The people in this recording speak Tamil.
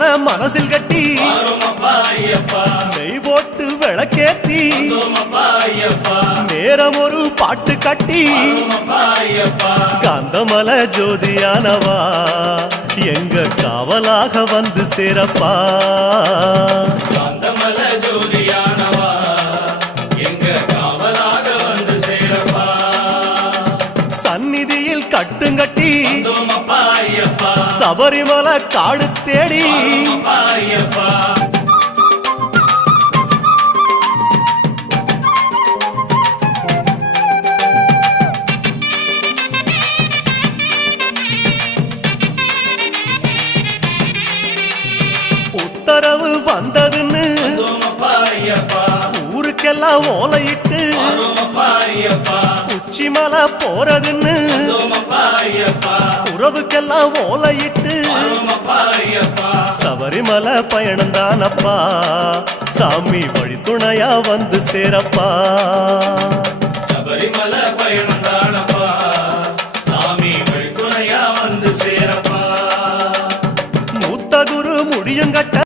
போன மனசில் கட்டி நெய் போட்டு விளக்கேத்தி நேரம் ஒரு பாட்டு கட்டி காந்தமல ஜோதியானவா எங்க காவலாக வந்து சேரப்பா. காந்தமல ஜோதியானவா எங்க காவலாக வந்து சேரப்பா. சந்நிதியில் கட்டுங்கட்டி சபரிமலை காடு தேடி உத்தரவு வந்ததுன்னு ஊருக்கெல்லாம் ஓலையிட்டு உச்சிமலை போறதுன்னு உறவுக்கெல்லாம் ஓலையிட்டு சபரிமலை பயணம் தானப்பா சாமி வழித்துணையா வந்து சேரப்பா. சபரிமலை பயணம் தானப்பா சாமி வழித்துணையா வந்து சேரப்பா. மூத்த குரு முடியுங்கட்ட